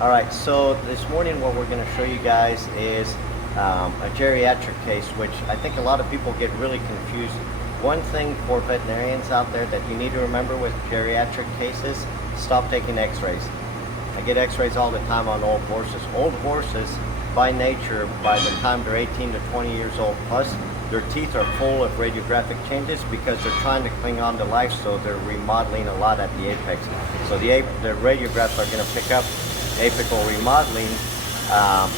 All right, so this morning what we're going to show you guys is a geriatric case, which I think a lot of people get really confused. One thing for veterinarians out there that you need to remember with geriatric cases, stop taking x-rays. I get x-rays all the time on old horses. Old horses, by nature, by the time they're 18 to 20 years old plus, their teeth are full of radiographic changes because they're trying to cling on to life, so they're remodeling a lot at the apex. So the radiographs are going to pick up apical remodeling,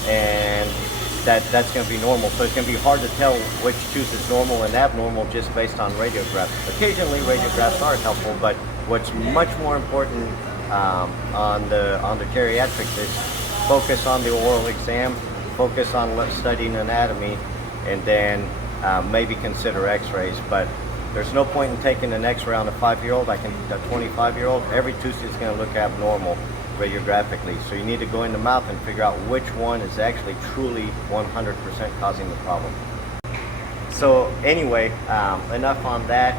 and that's going to be normal. So it's going to be hard to tell which tooth is normal and abnormal just based on radiographs. Occasionally radiographs are helpful, but what's much more important on the geriatrics is focus on the oral exam, focus on studying anatomy, and then maybe consider x-rays. But there's no point in taking an x-ray on a 5-year-old. A 25-year-old, every tooth is going to look abnormal radiographically. So you need to go in the mouth and figure out which one is actually truly 100% causing the problem. So anyway, enough on that.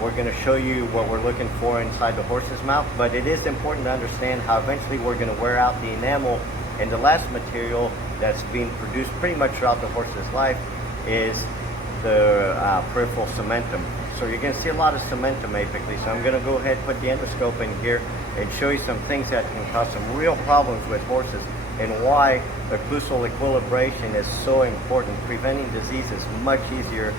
We're going to show you what we're looking for inside the horse's mouth, but it is important to understand how eventually we're going to wear out the enamel, and the last material that's being produced pretty much throughout the horse's life is the peripheral cementum. So you're going to see a lot of cementum apically. So I'm going to go ahead and put the endoscope in here and show you some things that can cause some real problems with horses, and why occlusal equilibration is so important. Preventing disease is much easier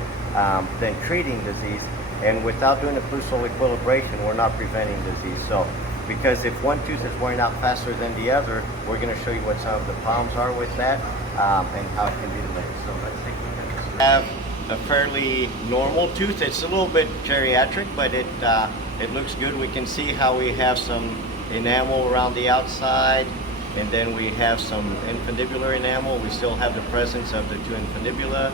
than treating disease, and without doing occlusal equilibration, we're not preventing disease. So because if one tooth is wearing out faster than the other, we're going to show you what some of the problems are with that, and how it can be delayed. So let's take a look at this. We have a fairly normal tooth. It's a little bit geriatric, but it looks good. We can see how we have some enamel around the outside, and then we have some infundibular enamel. We still have the presence of the two infundibula.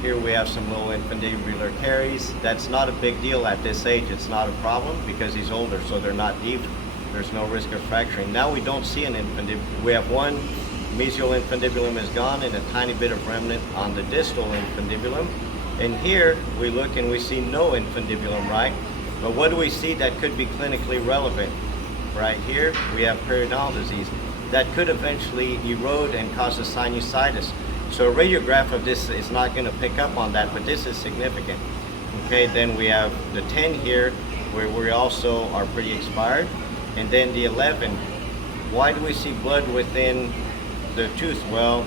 Here we have some little infundibular caries. That's not a big deal at this age. It's not a problem because he's older, so they're not deep. There's no risk of fracturing. Now we don't see an infundibulum. We have one mesial infundibulum is gone and a tiny bit of remnant on the distal infundibulum. And here we look and we see no infundibulum, right? But what do we see that could be clinically relevant? Right here we have periodontal disease that could eventually erode and cause a sinusitis. So a radiograph of this is not going to pick up on that, but this is significant. Okay, then we have the 10 here where we also are pretty expired, and then the 11. Why do we see blood within the tooth? Well,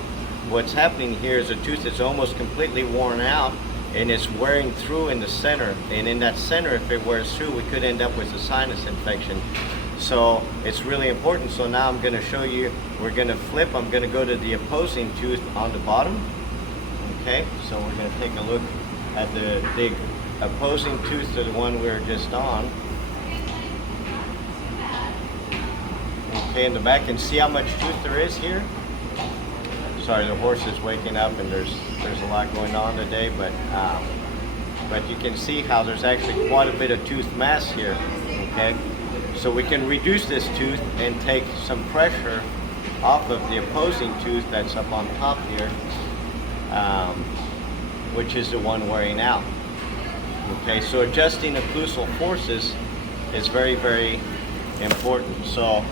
what's happening here is the tooth is almost completely worn out and it's wearing through in the center, and in that center, if it wears through, we could end up with a sinus infection. So it's really important. So now I'm going to show you, we're going to flip. I'm going to go to the opposing tooth on the bottom. Okay, so we're going to take a look at the big opposing tooth to the one we were just on. Okay, in the back, and see how much tooth there is here. Sorry, the horse is waking up and there's a lot going on today, but you can see how there's actually quite a bit of tooth mass here. Okay, so we can reduce this tooth and take some pressure off of the opposing tooth that's up on top here, which is the one wearing out. Okay, so adjusting occlusal forces is very, very important. So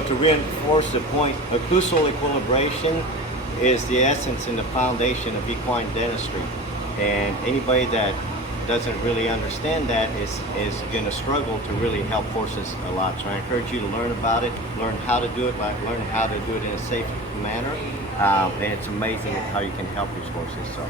to reinforce the point, occlusal equilibration is the essence and the foundation of equine dentistry. And anybody that doesn't really understand that is going to struggle to really help horses a lot. So I encourage you to learn about it, learn how to do it, learn how to do it in a safe manner. And it's amazing how you can help these horses. So.